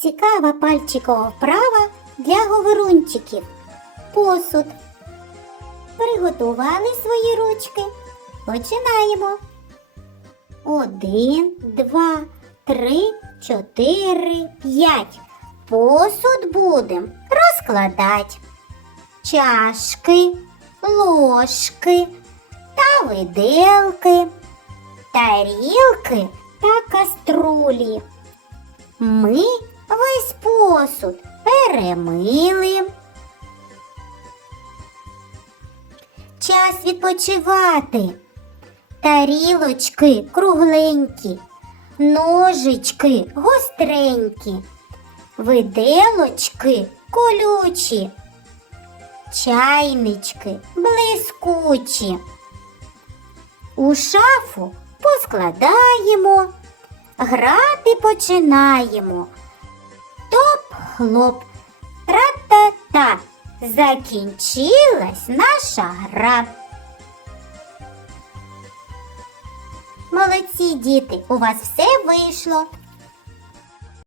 Цікава пальчикова вправа для говорунчиків. Посуд. Приготували свої ручки. Починаємо. Один, два, три, чотири, п'ять. Посуд будем розкладати. Чашки, ложки та виделки, тарілки та каструлі. Ми весь посуд перемили. Час відпочивати. Тарілочки кругленькі, ножички гостренькі, виделочки колючі, чайнички блискучі. У шафу поскладаємо, грати починаємо. Топ-хлоп, тра-та-та, закінчилась наша гра. Молодці діти, у вас все вийшло.